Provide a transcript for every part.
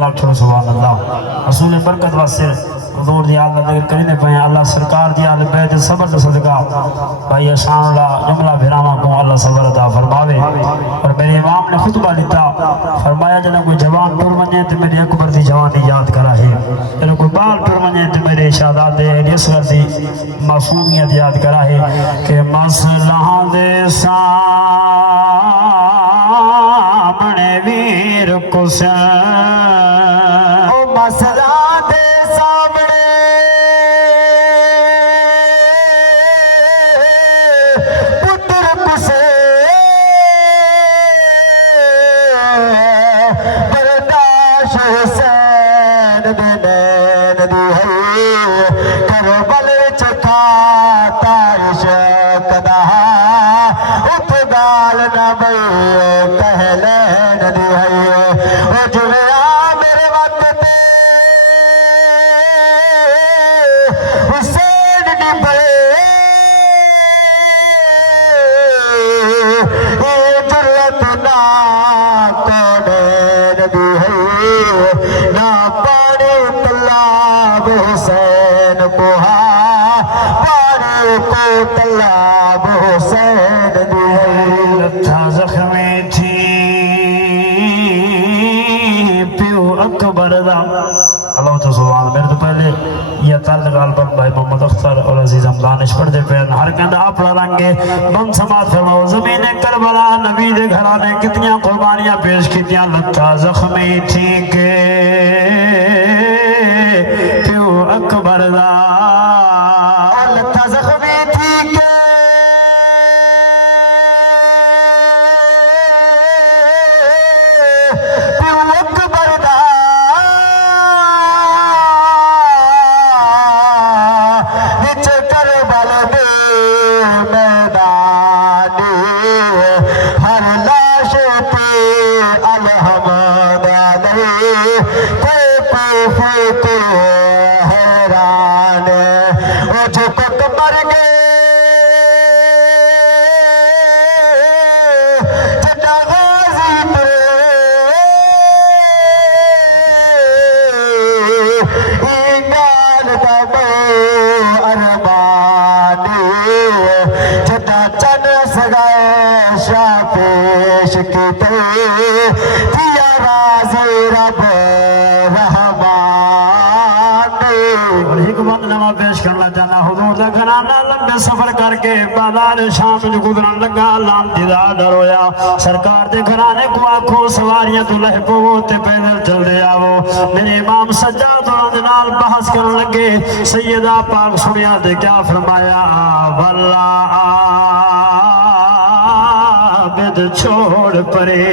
اللہ چھوڑ سبحان اللہ رسول برکت واسطے حضور دی آل ذکر کرنے پہ اللہ سرکار دی آل بیت صبر صدقہ بھائی شان اللہ جملہ بھراما کو اللہ صبر عطا فرماوے اور میرے امام نے خطبہ لیتا فرمایا جنہاں کوئی جوان ٹر منجے تو میرے اکبر دی جوانی یاد کرا ہے جنہاں کوئی بال ٹر منجے تو میرے شہادات اصغر دی معصومیت یاد کرا ہے کہ مسلح دے سامنے ویر کسن او مسلح دے سامنے پتر کسے برداشت حسین بن ندی ہے کربل چکا تارش کدا ات گال نہ بے کہلے ندی ہے او جڑیا میرے وقت تے حسین دی بڑے اے جرت نہ کونے ندی ہے نہ پاڑی طلاب حسین بہا پاڑی کو طلاب حسین دی ہے لتھا زخمی تھی پیو اکبر دا اللہ تو سبحان میرے تو پہلے یہ تعلق البم بھائی محمد اختر اور عزیز دانش پڑھ دے پہن ہر کہندہ اپنا رنگے بم سماعت فرماؤ زمین کربلا نبی دے گھرانے کتنیاں قربانیاں پیش کیتیاں لتھا زخمی تھی کہ پیو اکبر دا لتھا زخمی تھی کہ پیو اکبر دا وچ کربل دے میدانی ہر لاش پہ الحمد علیہ کوئی کوفی کو حیران او جو کک مر گئے جدا غازی پرے اینگال دا بے ارمانی جدا چن سگائے شاہ پیش کیتے دیا راز رب رحمان اور حکمت نما پیش کرنا چاہنا حضور دا گھرانا لمبے سفر کر کے بازار شام جو گزرن لگا لام دیدہ ڈر ہویا سرکار دے گھرانے کو آنکھوں سواریاں تو لہپو تے پیدل چل دے آو میرے امام سجاد اور اندنال بحث کرن لگے سیدہ پاک سنیا دے کیا فرمایا واللہ عابد چھوڑ پرے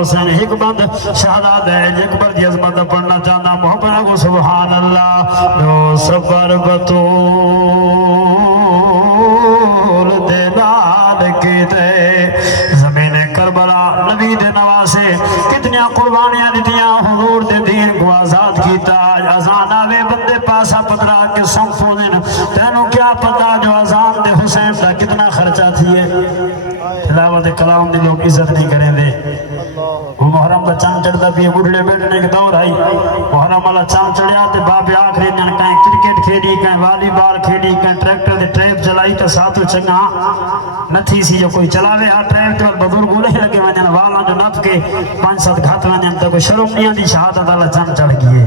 حسین حکمت شہداد اکبر دی عظمت پڑھنا چاہنا محبت کو سبحان اللہ نو صبر بطول دے نال کی دے زمین کربلا نبی دے نواسے کتنیاں قربانیاں دیتیاں حضور دے دین کو آزاد کیتا ازان آوے بندے پاسا پترا کے سنفو دن تینوں کیا پتا جو ازان دے حسین دا کتنا خرچہ تھیے تلاوت کلام دی لوگ عزت نہیں کریں دے وہ محرم کا چاند چڑھتا بھی بڑھڑے بیٹھنے کے دور آئی محرم والا چاند چڑھیا تے باپ آخری جن کہیں کرکٹ کھیلی کہیں والی بال کھیلی کہیں ٹریکٹر دے ٹریپ چلائی تو ساتھ چنگا نہ تھی سی جو کوئی چلاوے ہاں ٹریپ تو بزرگ بولے لگے وجن والا جو نت کے 5-7 گھات وجن تو کوئی شرم نہیں دی شہادت اللہ چاند چڑھ گئے